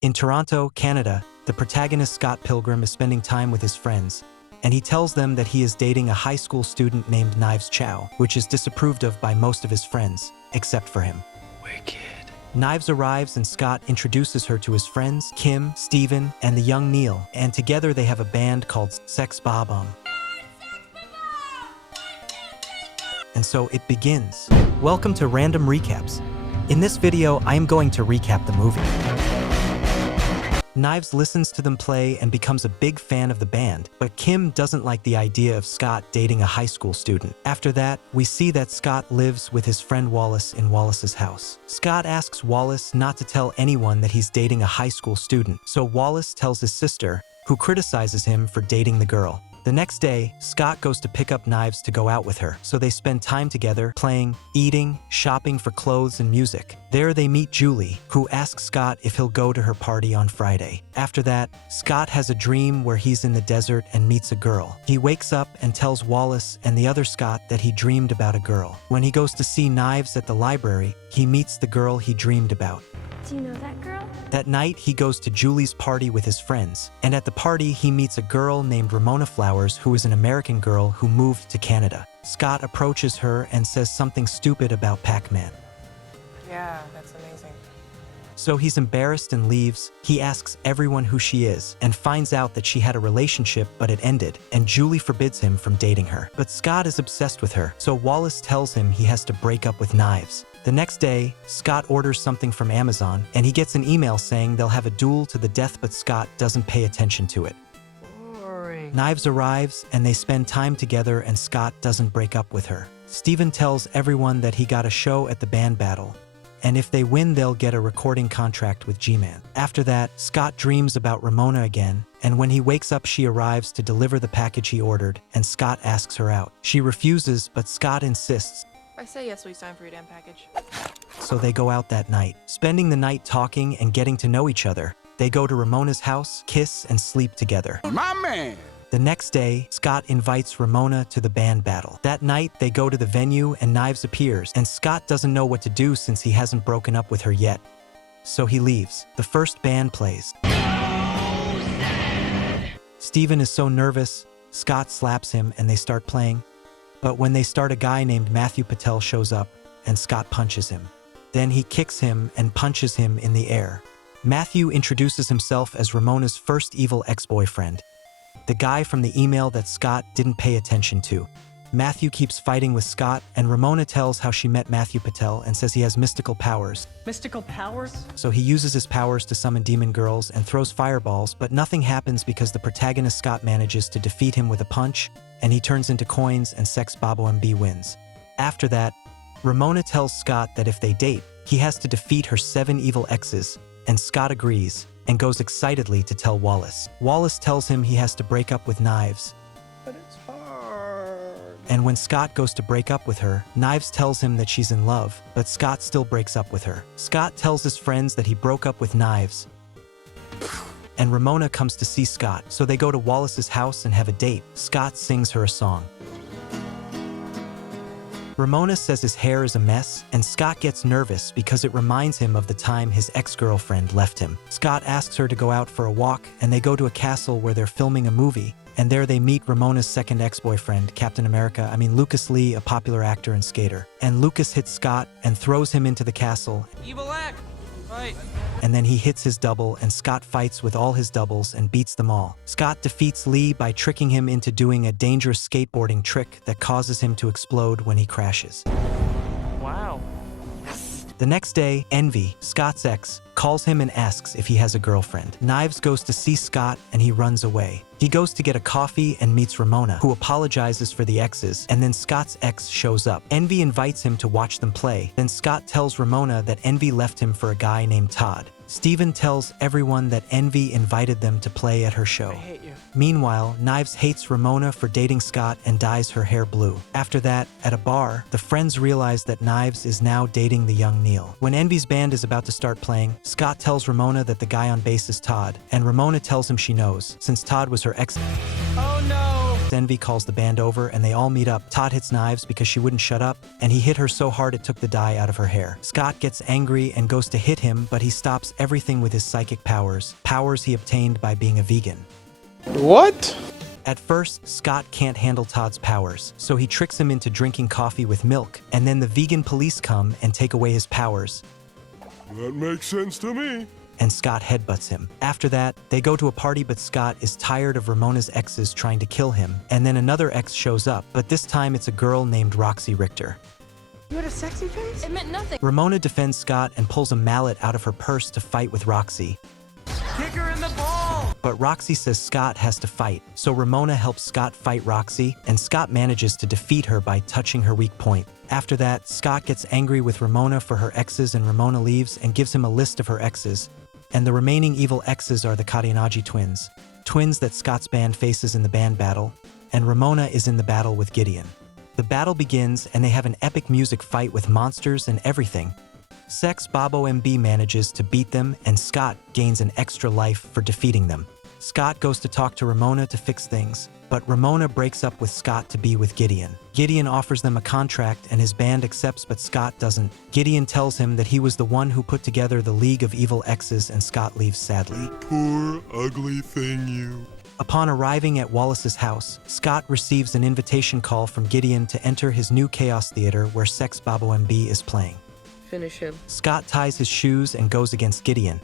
In Toronto, Canada, the protagonist Scott Pilgrim is spending time with his friends, and he tells them that he is dating a high school student named Knives Chow, which is disapproved of by most of his friends, except for him. Wicked. Knives arrives and Scott introduces her to his friends, Kim, Steven, and the young Neil, and together they have a band called Sex Bob-omb. And so it begins. Welcome to Random Recaps. In this video, I am going to recap the movie. Knives listens to them play and becomes a big fan of the band, but Kim doesn't like the idea of Scott dating a high school student. After that, we see that Scott lives with his friend Wallace in Wallace's house. Scott asks Wallace not to tell anyone that he's dating a high school student, so Wallace tells his sister, who criticizes him for dating the girl. The next day, Scott goes to pick up Knives to go out with her, so they spend time together, playing, eating, shopping for clothes and music. There they meet Julie, who asks Scott if he'll go to her party on Friday. After that, Scott has a dream where he's in the desert and meets a girl. He wakes up and tells Wallace and the other Scott that he dreamed about a girl. When he goes to see Knives at the library, he meets the girl he dreamed about. Do you know that girl? That night, he goes to Julie's party with his friends, and at the party, he meets a girl named Ramona Flowers, who is an American girl who moved to Canada. Scott approaches her and says something stupid about Pac-Man. Yeah, that's amazing. So he's embarrassed and leaves. He asks everyone who she is and finds out that she had a relationship but it ended, and Julie forbids him from dating her. But Scott is obsessed with her, so Wallace tells him he has to break up with Knives. The next day, Scott orders something from Amazon, and he gets an email saying they'll have a duel to the death, but Scott doesn't pay attention to it. Boring. Knives arrives, and they spend time together, and Scott doesn't break up with her. Steven tells everyone that he got a show at the band battle, and if they win, they'll get a recording contract with G-Man. After that, Scott dreams about Ramona again, and when he wakes up, she arrives to deliver the package he ordered, and Scott asks her out. She refuses, but Scott insists. If I say yes, will you sign for your damn package? So they go out that night, spending the night talking and getting to know each other. They go to Ramona's house, kiss, and sleep together. My man! The next day, Scott invites Ramona to the band battle. That night, they go to the venue and Knives appears, and Scott doesn't know what to do since he hasn't broken up with her yet. So he leaves. The first band plays. Steven is so nervous, Scott slaps him and they start playing. But when they start, a guy named Matthew Patel shows up, and Scott punches him. Then he kicks him and punches him in the air. Matthew introduces himself as Ramona's first evil ex-boyfriend, the guy from the email that Scott didn't pay attention to. Matthew keeps fighting with Scott, and Ramona tells how she met Matthew Patel and says he has mystical powers. Mystical powers? So he uses his powers to summon demon girls and throws fireballs, but nothing happens because the protagonist Scott manages to defeat him with a punch, and he turns into coins and Sex Bob-omb wins. After that, Ramona tells Scott that if they date, he has to defeat her 7 evil exes, and Scott agrees and goes excitedly to tell Wallace. Wallace tells him he has to break up with Knives. But it's hard. And when Scott goes to break up with her, Knives tells him that she's in love, but Scott still breaks up with her. Scott tells his friends that he broke up with Knives, and Ramona comes to see Scott, so they go to Wallace's house and have a date. Scott sings her a song. Ramona says his hair is a mess, and Scott gets nervous because it reminds him of the time his ex-girlfriend left him. Scott asks her to go out for a walk, and they go to a castle where they're filming a movie, and there they meet Ramona's second ex-boyfriend, Lucas Lee, a popular actor and skater. And Lucas hits Scott and throws him into the castle. Evil act! Right. And then he hits his double, and Scott fights with all his doubles and beats them all. Scott defeats Lee by tricking him into doing a dangerous skateboarding trick that causes him to explode when he crashes. Wow. The next day, Envy, Scott's ex, calls him and asks if he has a girlfriend. Knives goes to see Scott and he runs away. He goes to get a coffee and meets Ramona, who apologizes for the exes, and then Scott's ex shows up. Envy invites him to watch them play. Then Scott tells Ramona that Envy left him for a guy named Todd. Steven tells everyone that Envy invited them to play at her show. I hate you. Meanwhile, Knives hates Ramona for dating Scott and dyes her hair blue. After that, at a bar, the friends realize that Knives is now dating the young Neil. When Envy's band is about to start playing, Scott tells Ramona that the guy on bass is Todd, and Ramona tells him she knows, since Todd was her ex. Oh no! Envy calls the band over and they all meet up. Todd hits Knives because she wouldn't shut up, and he hit her so hard it took the dye out of her hair. Scott gets angry and goes to hit him, but he stops everything with his psychic powers he obtained by being a vegan. What? At first, Scott can't handle Todd's powers, so he tricks him into drinking coffee with milk, and then the vegan police come and take away his powers. That makes sense to me. And Scott headbutts him. After that, they go to a party, but Scott is tired of Ramona's exes trying to kill him, and then another ex shows up, but this time it's a girl named Roxy Richter. You had a sexy face? It meant nothing. Ramona defends Scott and pulls a mallet out of her purse to fight with Roxy. Kick her in the ball! But Roxy says Scott has to fight, so Ramona helps Scott fight Roxy, and Scott manages to defeat her by touching her weak point. After that, Scott gets angry with Ramona for her exes, and Ramona leaves and gives him a list of her exes. And the remaining evil exes are the Katayanagi twins that Scott's band faces in the band battle, and Ramona is in the battle with Gideon. The battle begins and they have an epic music fight with monsters and everything. Sex Bobo MB manages to beat them, and Scott gains an extra life for defeating them. Scott goes to talk to Ramona to fix things, but Ramona breaks up with Scott to be with Gideon. Gideon offers them a contract and his band accepts, but Scott doesn't. Gideon tells him that he was the one who put together the League of Evil Exes, and Scott leaves sadly. Poor, ugly thing, you. Upon arriving at Wallace's house, Scott receives an invitation call from Gideon to enter his new Chaos Theater where Sex Bobo MB is playing. Finish him. Scott ties his shoes and goes against Gideon.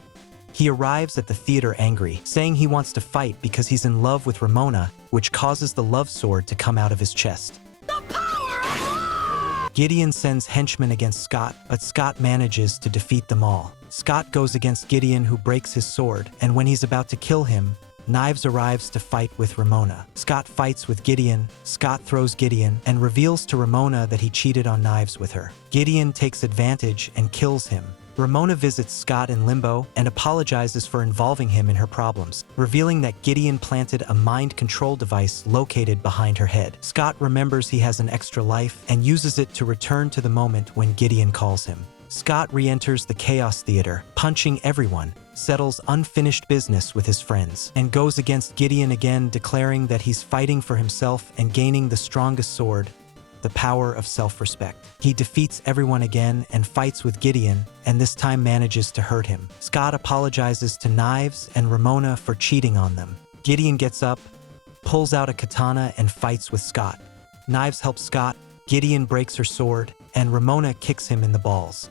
He arrives at the theater angry, saying he wants to fight because he's in love with Ramona, which causes the love sword to come out of his chest. The power of love! Gideon sends henchmen against Scott, but Scott manages to defeat them all. Scott goes against Gideon, who breaks his sword, and when he's about to kill him, Knives arrives to fight with Ramona. Scott fights with Gideon, Scott throws Gideon, and reveals to Ramona that he cheated on Knives with her. Gideon takes advantage and kills him. Ramona visits Scott in limbo and apologizes for involving him in her problems, revealing that Gideon planted a mind control device located behind her head. Scott remembers he has an extra life and uses it to return to the moment when Gideon calls him. Scott re-enters the Chaos Theater, punching everyone, settles unfinished business with his friends, and goes against Gideon again, declaring that he's fighting for himself and gaining the strongest sword, the power of self-respect. He defeats everyone again and fights with Gideon, and this time manages to hurt him. Scott apologizes to Knives and Ramona for cheating on them. Gideon gets up, pulls out a katana, and fights with Scott. Knives helps Scott, Gideon breaks her sword, and Ramona kicks him in the balls.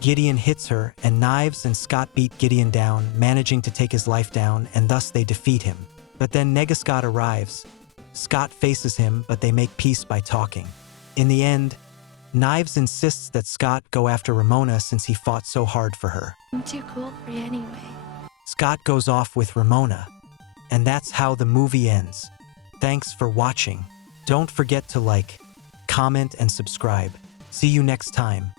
Gideon hits her, and Knives and Scott beat Gideon down, managing to take his life down, and thus they defeat him. But then Scott arrives. Scott faces him, but they make peace by talking. In the end, Knives insists that Scott go after Ramona since he fought so hard for her. I'm too cool for you anyway. Scott goes off with Ramona, and that's how the movie ends. Thanks for watching. Don't forget to like, comment, and subscribe. See you next time.